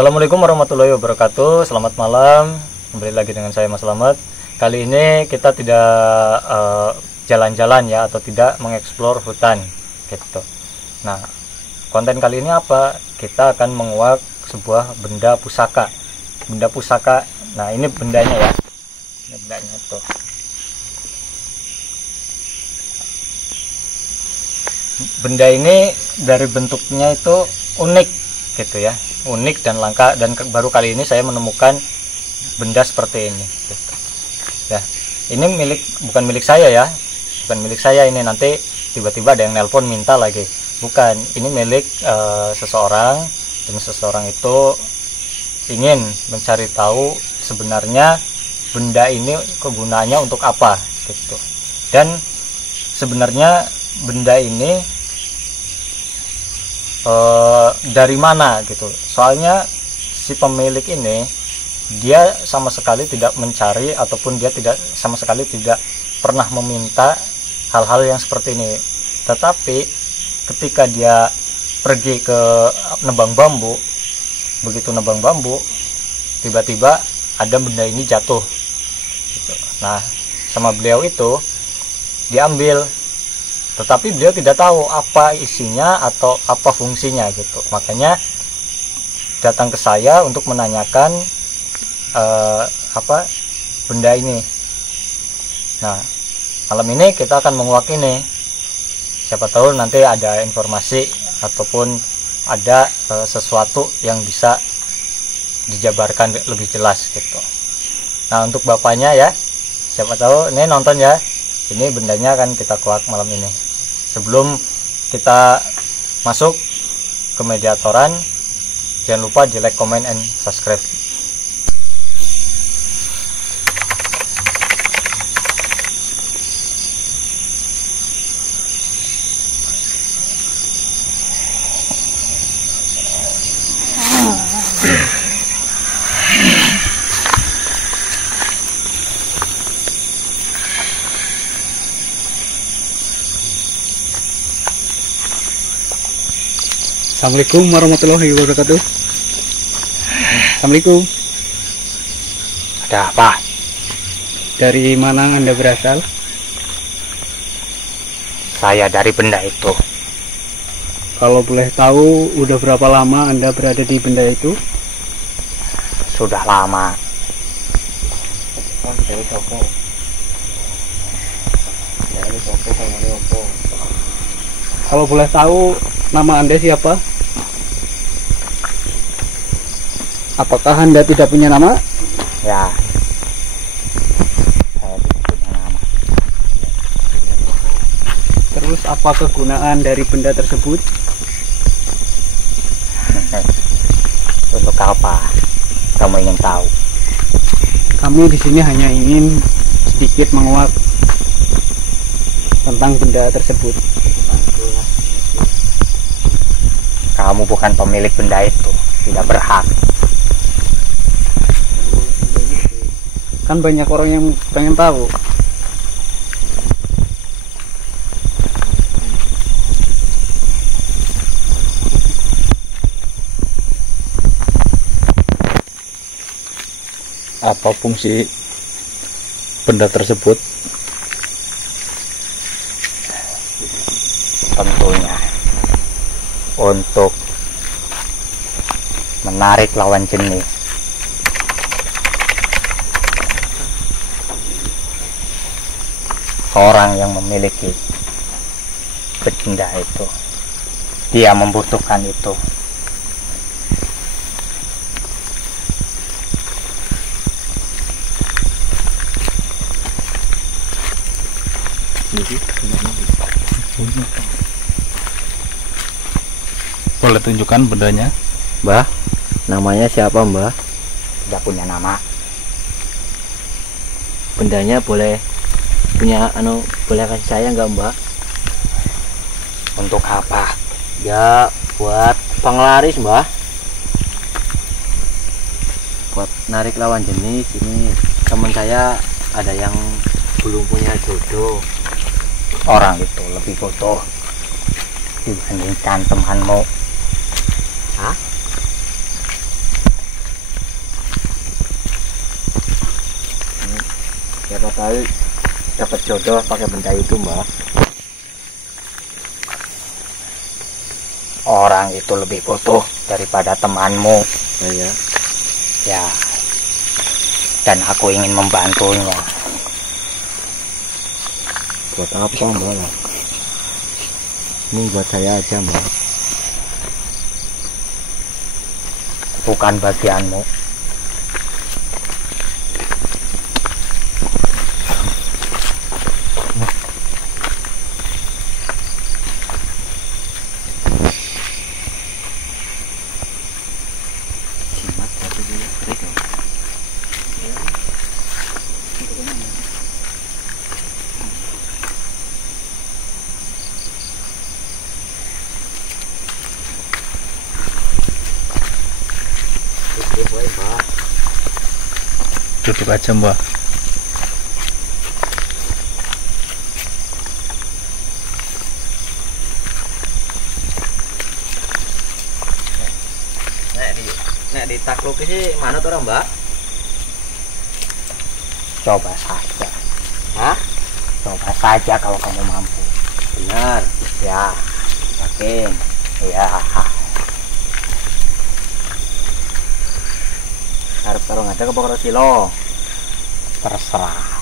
Assalamualaikum warahmatullahi wabarakatuh. Selamat malam, kembali lagi dengan saya Mas Slamet. Kali ini kita tidak jalan-jalan ya, atau tidak mengeksplor hutan gitu. Nah, konten kali ini apa? Kita akan menguak sebuah benda pusaka. Benda pusaka. Nah, ini bendanya ya. Ini bendanya tuh. Benda ini dari bentuknya itu unik gitu ya, unik dan langka, dan baru kali ini saya menemukan benda seperti ini gitu. Ya, ini bukan milik saya ya, bukan milik saya ini. Nanti tiba-tiba ada yang nelpon minta lagi, bukan, ini milik seseorang, dan seseorang itu ingin mencari tahu sebenarnya benda ini kegunaannya untuk apa gitu. Dan sebenarnya benda ini dari mana gitu. Soalnya si pemilik ini dia sama sekali tidak mencari, ataupun dia sama sekali tidak pernah meminta hal-hal yang seperti ini. Tetapi ketika dia pergi ke nebang bambu, begitu nebang bambu, tiba-tiba ada benda ini jatuh gitu. Nah, sama beliau itu diambil, tetapi beliau tidak tahu apa isinya atau apa fungsinya gitu. Makanya datang ke saya untuk menanyakan apa benda ini. Nah, malam ini kita akan menguak ini. Siapa tahu nanti ada informasi ataupun ada sesuatu yang bisa dijabarkan lebih jelas gitu. Nah, untuk bapaknya ya, siapa tahu ini nonton ya. Ini bendanya akan kita kuak malam ini. Sebelum kita masuk ke mediatoran, jangan lupa di like, comment, and subscribe. Assalamualaikum warahmatullahi wabarakatuh. Assalamualaikum. Ada apa? Dari mana Anda berasal? Saya dari benda itu. Kalau boleh tahu, udah berapa lama Anda berada di benda itu? Sudah lama. Kalau boleh tahu, nama Anda siapa? Apakah Anda tidak punya nama? Ya, saya tidak punya nama. Terus apa kegunaan dari benda tersebut? Untuk apa kamu ingin tahu? Kami di sini hanya ingin sedikit menguak tentang benda tersebut. Kamu bukan pemilik benda itu, tidak berhak. Kan banyak orang yang pengen tahu. Apa fungsi benda tersebut? Tentunya untuk menarik lawan jenis. Orang yang memiliki benda itu dia membutuhkan itu. Boleh tunjukkan bendanya? Mbah, namanya siapa Mbah? Tidak punya nama. Bendanya boleh punya boleh kasih saya nggak Mbah? Untuk apa? Ya buat penglaris Mbah. Buat narik lawan jenis. Ini teman saya ada yang belum punya jodoh. Orang itu lebih bodoh dibandingkan temanmu. Hah? Siapa tahu dapat jodoh pakai benda itu Mbah. Orang itu lebih bodoh daripada temanmu. Ya. Ya, dan aku ingin membantunya. Buat apa Mbah lah? Ini buat saya aja Mbah. Bukan bagianmu. Duduk aja Mbah. Nek ditakluk sih mana tuh Mbak? Coba saja. Hah? Coba saja kalau kamu mampu. Benar. Ya, Yakin. ya. Harap tarung aja ke Pokro Silo. Terserah.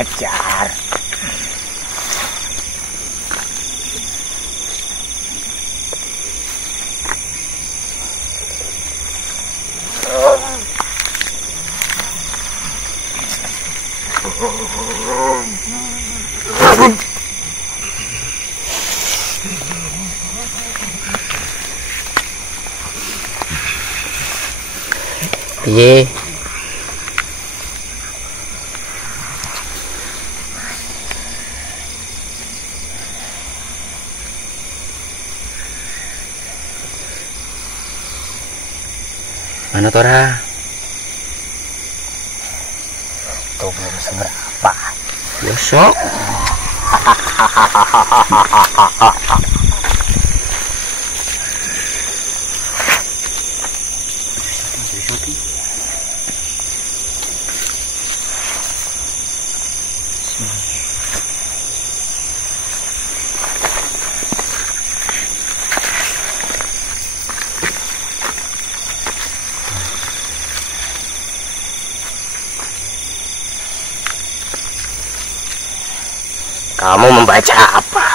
Ajar. Piye? Mana Tora? Itu belum seberapa. Besok. Kamu membaca apa?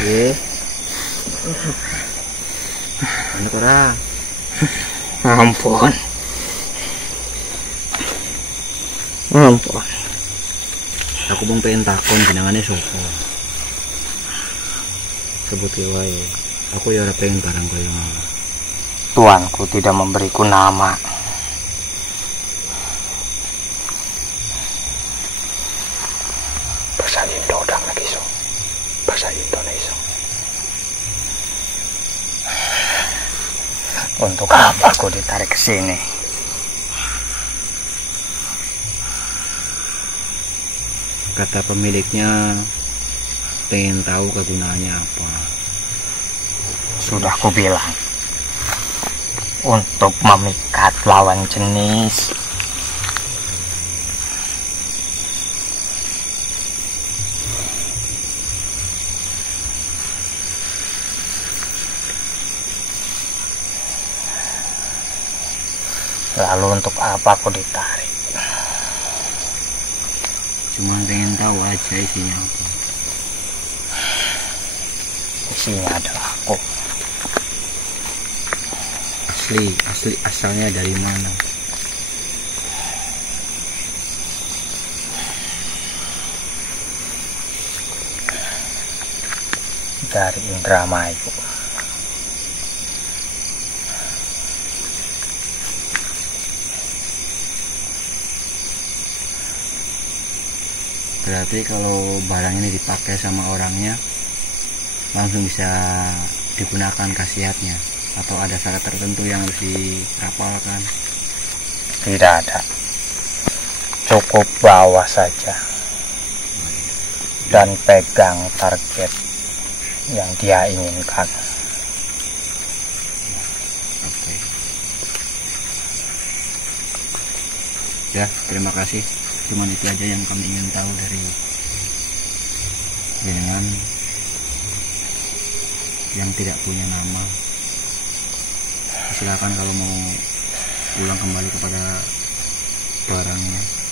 Ye. Anak ora. Ampun. Ampun. Aku mung pengen takon jenengane sapa. Sebut wae. Aku ya ora pengen barang kaya ngono. Tuanku tidak memberiku nama. Bahasa Indo udang lagi so. Bahasa Indonesia. Untuk apa aku ditarik ke sini? Kata pemiliknya pengen tahu kegunaannya apa. Sudah aku bilang. Untuk memikat lawan jenis. Lalu untuk apa aku ditarik? Cuma pengen tahu aja isinya apa. Isinya adalah aku. Asli asalnya dari mana? Dari Indramayu. Berarti kalau barang ini dipakai sama orangnya langsung bisa digunakan khasiatnya, atau ada syarat tertentu yang harus dirapalkan? Tidak ada. Cukup bawa saja. Dan pegang target yang dia inginkan. Oke. Ya, terima kasih. Cuman itu aja yang kami ingin tahu dari jenengan yang tidak punya nama. Silakan kalau mau pulang kembali kepada barangnya.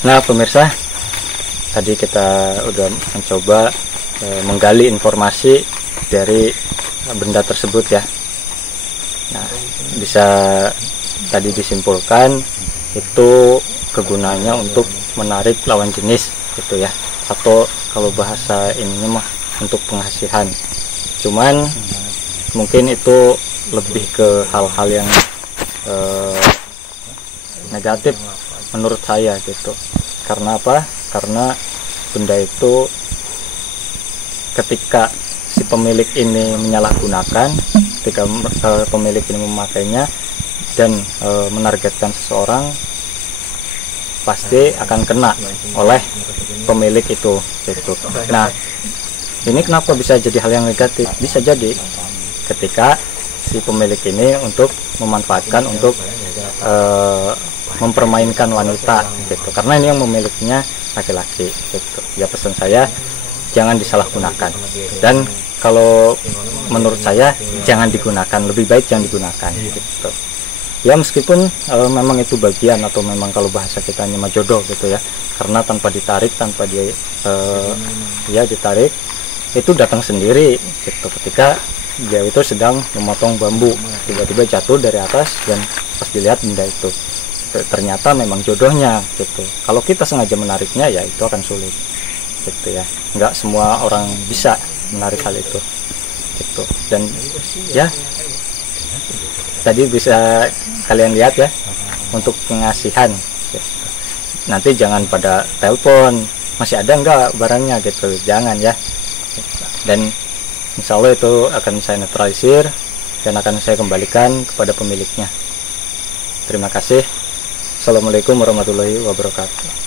Nah pemirsa, tadi kita udah mencoba menggali informasi dari benda tersebut ya. Nah, bisa tadi disimpulkan itu kegunaannya untuk menarik lawan jenis gitu ya, atau kalau bahasa ininya mah untuk pengasihan. Cuman mungkin itu lebih ke hal-hal yang negatif menurut saya gitu. Karena apa? Karena benda itu ketika si pemilik ini menyalahgunakan, ketika pemilik ini memakainya dan menargetkan seseorang, pasti akan kena oleh pemilik itu gitu. Nah, ini kenapa bisa jadi hal yang negatif? Bisa jadi ketika si pemilik ini untuk memanfaatkan untuk mempermainkan wanita gitu, karena ini yang memilikinya laki-laki gitu. Ya, pesan saya jangan disalahgunakan, dan kalau menurut saya jangan digunakan, lebih baik jangan digunakan gitu. Ya, meskipun memang itu bagian, atau memang kalau bahasa kita nyema jodoh gitu ya, karena tanpa ditarik, tanpa dia ya ditarik, itu datang sendiri gitu. Ketika dia itu sedang memotong bambu, tiba-tiba jatuh dari atas, dan pas dilihat benda itu ternyata memang jodohnya gitu. Kalau kita sengaja menariknya, ya itu akan sulit gitu ya. Nggak semua orang bisa menarik hal itu gitu. Dan ya, tadi bisa kalian lihat ya, untuk pengasihan gitu. Nanti jangan pada telepon, masih ada nggak barangnya gitu, jangan ya. Dan insya Allah itu akan saya netralisir dan akan saya kembalikan kepada pemiliknya. Terima kasih. Assalamualaikum warahmatullahi wabarakatuh.